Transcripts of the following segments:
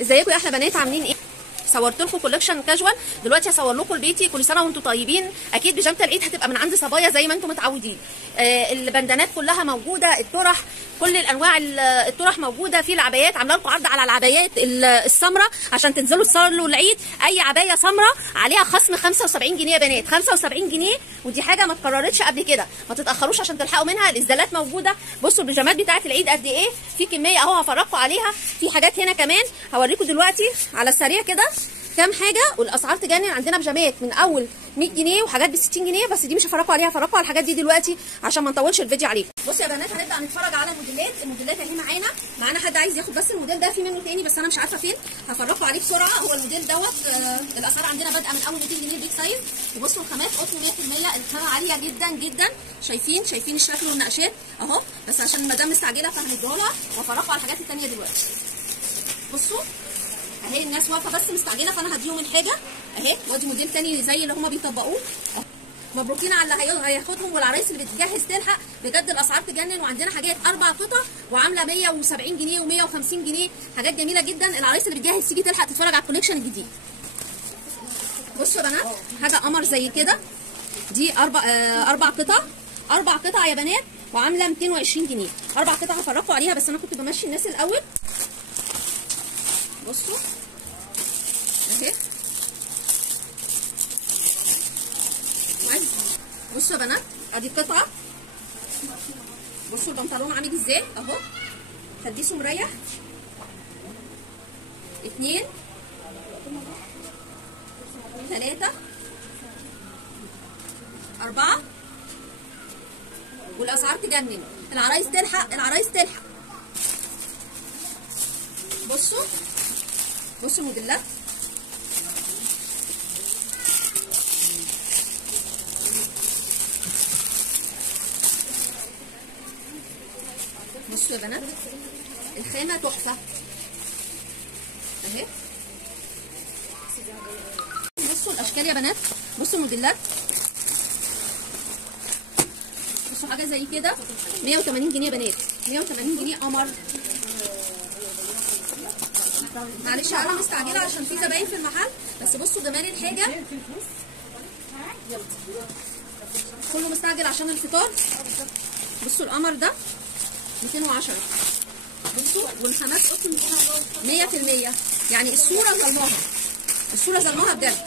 ازيكم يا احلى بنات، عاملين ايه؟ صورت لكم كولكشن كاجوال، دلوقتي هصور لكم البيتي. كل سنه وانتم طيبين. اكيد بيجامه العيد هتبقى من عند صبايا زي ما انتم متعودين. البندانات كلها موجوده، الطرح، كل الانواع الطرح موجوده. في العبايات عامله لكم عرض على العبايات السمراء عشان تنزلوا تصلوا العيد. اي عبايه سمراء عليها خصم 75 جنيه يا بنات، 75 جنيه، ودي حاجه ما اتكررتش قبل كده. ما تتاخروش عشان تلحقوا منها. الازدالات موجوده. بصوا البيجامات بتاعه العيد قد ايه، في كميه اهو هفرجكم عليها. في حاجات هنا كمان هوريكم دلوقتي على السريع كده كام حاجه، والاسعار تجنن. عندنا بيجامات من اول 100 جنيه وحاجات ب 60 جنيه، بس دي مش هفرجكم عليها، هفرجكم على الحاجات دي دلوقتي عشان ما نطولش الفيديو عليكم. بصوا يا بنات، هنبدا نتفرج على الموديلات اهي معانا حد عايز ياخد بس الموديل ده، في منه تاني بس انا مش عارفه فين. هفرجكم عليه بسرعه. هو الموديل دوت الاسعار عندنا بادئه من اول 200 جنيه بيج سايز. وبصوا الخامات قطن 100%، الخامه عاليه جدا جدا. شايفين الشكل والنقشات اهو، بس عشان المدام مستعجله فهنديها لها وافرجكم على الحاجات الثانيه دلوقتي. بصوا اهي الناس واقفه بس مستعجله، فانا هديهم الحاجه اهي. وادي موديل تاني زي اللي هما بيطبقوه. مبروكين على اللي هياخدهم، والعرايس اللي بتجهز تلحق. بجد الاسعار تجنن. وعندنا حاجات 4 قطع وعامله 170 جنيه و150 جنيه، حاجات جميله جدا. العرايس اللي بتجهز تيجي تلحق تتفرج على الكوليكشن الجديد. بصوا يا بنات، حاجه قمر زي كده. دي اربع قطع يا بنات، وعامله 220 جنيه. 4 قطع هفرجكم عليها، بس انا كنت بمشي الناس الاول. بصوا اهي، بصوا يا بنات، ادي قطعه. بصوا البنطلون عامل ازاي اهو، تديسه مريح. 2 3 4، والاسعار تجنن. العرايس تلحق. بصوا الموديلات. بصوا يا بنات، الخامه تحفه اهي. بصوا الاشكال يا بنات، بصوا الموديلات. بصوا حاجه زي كده 180 جنيه يا بنات، 180 جنيه قمر. معلش انا مستعجله عشان في زباين في المحل، بس بصوا جمال الحاجه. كله مستعجل عشان الفطار. بصوا القمر ده 210. بصوا والخامات قطن 100%، يعني الصوره ظلمها بجد.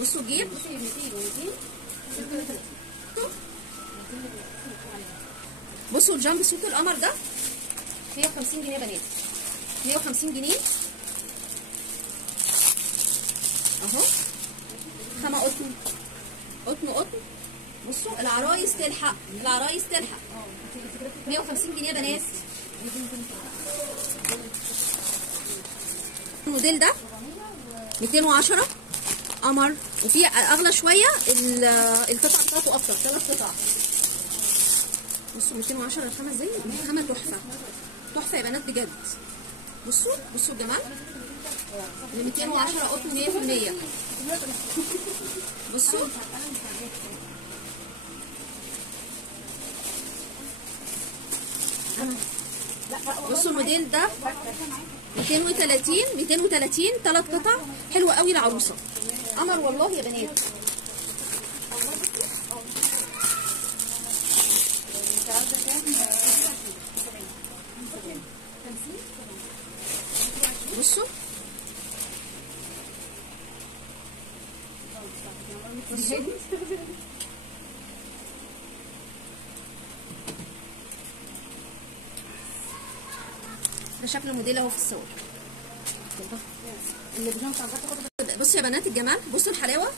بصوا الجيب. بصوا الجامب سوت القمر ده 150 جنيه يا بنات، 150 جنيه اهو. خامه قطن. بصوا العرايس تلحق 150 جنيه يا بنات. الموديل ده 210 قمر، وفي اغلى شويه القطع بتاعته اكتر، 3 قطع. بصوا 210 الخامه ازاي، الخامه تحفه يا بنات بجد. بصوا الجمال. 210 قطن 100%. بصوا الموديل ده 230 3 قطع، حلوه قوي العروسه، قمر والله يا بنات. بصوا ده شكل الموديل اهو في الصور. بصوا يا بنات الجمال، بصوا الحلاوه.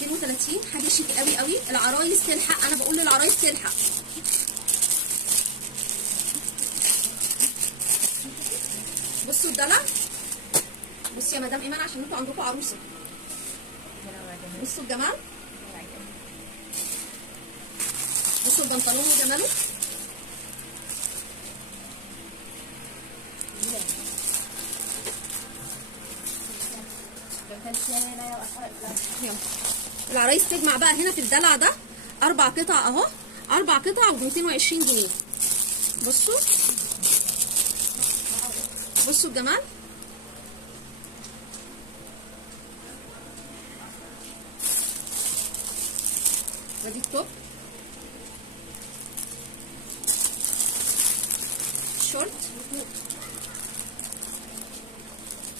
230 حاجه شيك قوي. العرايس تلحق، انا بقول للعرايس تلحق. بصوا الدلع. بصوا يا مدام ايمان عشان انتوا عندكم عروسه. بصوا الجمال. بصوا البنطلون وجماله. العرايس تجمع بقى هنا في الدلع ده 4 قطع اهو، 4 قطع ب 220 جنيه. بصوا بصوا الجمال. ودي التوب، شورت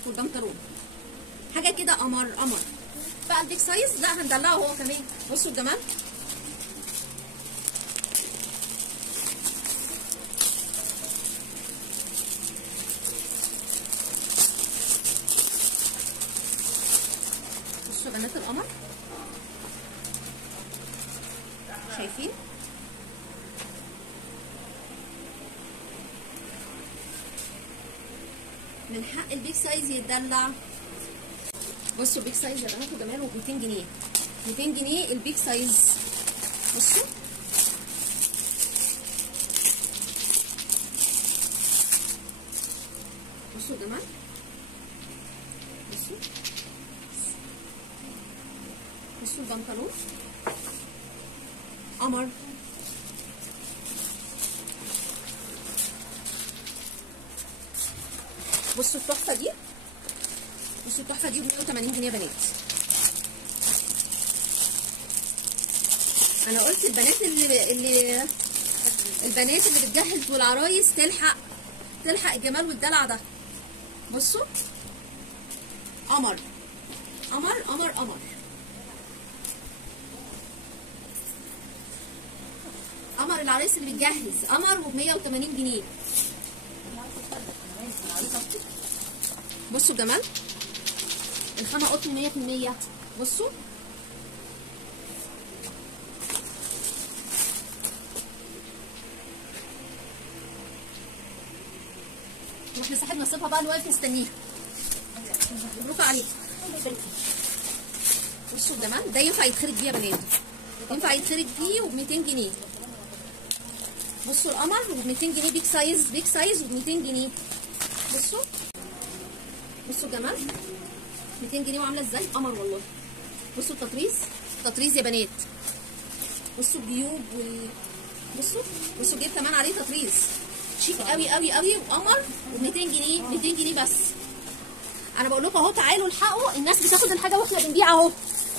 والبنطلون، حاجه كده قمر قمر. بقى البيج سايز لا هندلعه هو كمان. بصوا الجمال. بصوا بنات القمر، شايفين؟ من حق البيج سايز يتدلع. بصوا البيج سايز يا بنات وجمال، ب 200 جنيه. 200 جنيه البيج سايز. بصوا بصوا يا جماعه، بصوا بصوا البنطلون قمر. بصوا التحفه دي، بصوا التحفه دي ب 180 جنيه يا بنات. انا قلت البنات البنات اللي بتجهز والعرايس تلحق الجمال والدلع ده. بصوا قمر قمر قمر قمر. قمر العرايس اللي بتجهز، قمر وب 180 جنيه. بصوا الجمال، الخامة قطن 100%. بصوا واحنا صاحب نصيبها بقى اللي واقف مستنيها. مبروك عليك. بصوا الجمال ده ينفع يتخرج بيه يا بنات، ينفع يتخرج بيه وب 200 جنيه. بصوا القمر وب 200 جنيه، بيج سايز، بيج سايز وب 200 جنيه. بصوا بصوا الجمال 200 جنيه وعامله ازاي قمر والله. بصوا التطريز، تطريز يا بنات. بصوا الجيوب بصوا جيب كمان عليه تطريز شيك قوي قوي قوي وقمر ب 200 جنيه. 200 جنيه بس. انا بقول لكم اهو تعالوا الحقوا، الناس بتاخد الحاجه واحنا بنبيع اهو.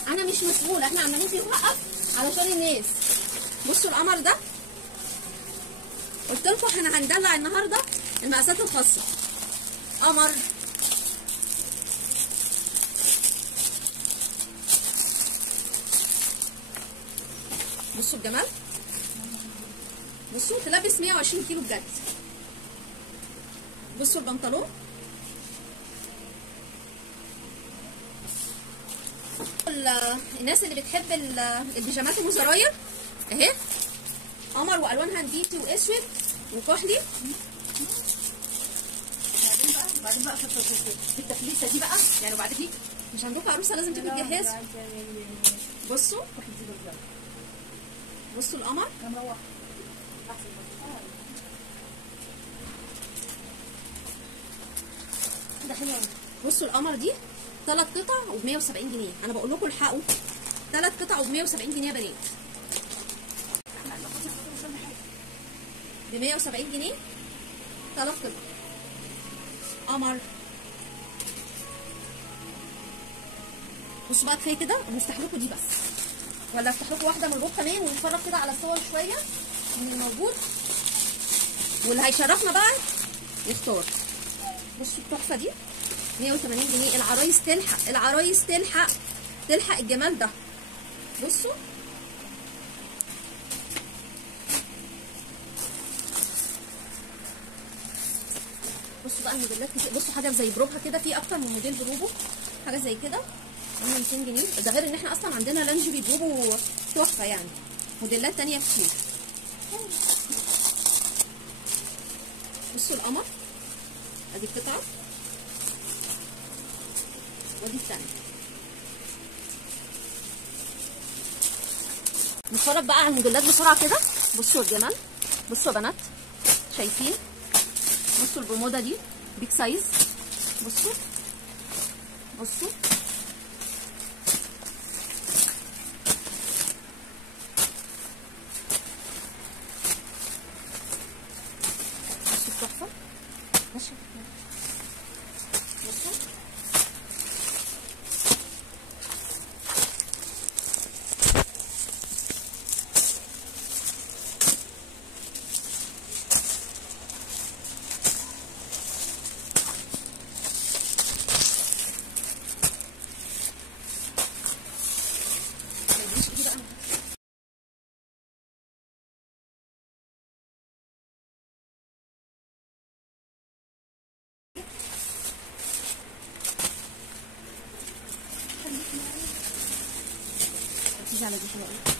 انا مش مسؤول، احنا عمالين بنوقف علشان الناس. بصوا القمر ده، قلت لكم احنا هندلع النهارده المقاسات الخاصه. قمر بصوا الجمال. بصوا تلبس 120 كيلو بجد. بصوا البنطلون، الناس اللي بتحب البيجامات ام زراير اهي، قمر والوانها نبيتي واسود وكحلي. بعدين بقى في التفليسه دي بقى يعني، وبعد كده مش عندكم عروسه لازم تيجي تجهزوا. بصوا بصوا القمر ده حلو قوي. بصوا القمر دي 3 قطع وب 170 جنيه. انا بقول لكم الحقوا، 3 قطع وب 170 جنيه يا بنات. ب 170 جنيه 3 قطع قمر. بصوا بقى كفايه كده، هنفتح لكم دي بس، ولا افتح لكم واحده من الروب كمان ونتفرج كده على الصور شويه من الموجود، واللي هيشرفنا بقى يختار. بصوا التحفه دي 180 جنيه. العرايس تلحق، العرايس تلحق الجمال ده. بصوا بصوا بقى الموديلات كتير. بصوا حاجه زي بروبها كده، في اكتر من موديل بروبو، حاجه زي كده عامله 200 جنيه. ده غير ان احنا اصلا عندنا لانجري بروبو تحفه يعني، موديلات تانيه كتير. بصوا القمر، ادي القطعه ودي الثانيه. نتفرج بقى على الموديلات بسرعه كده. بصوا الجمال، بصوا يا بنات شايفين؟ بصوا البرمودا دي بيج سايز. بصوا بصوا التحفه ماشي. على دي حلوه قوي.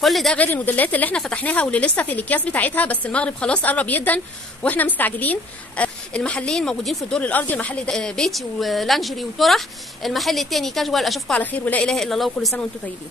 كل ده غير الموديلات اللي احنا فتحناها واللي لسه في الاكياس بتاعتها، بس المغرب خلاص قرب جدا واحنا مستعجلين. المحلين موجودين في الدور الارضي، المحل بيتي ولانجري وطرح، المحل الثاني كاجوال. اشوفكم على خير ولا اله الا الله، وكل سنه وانتم طيبين.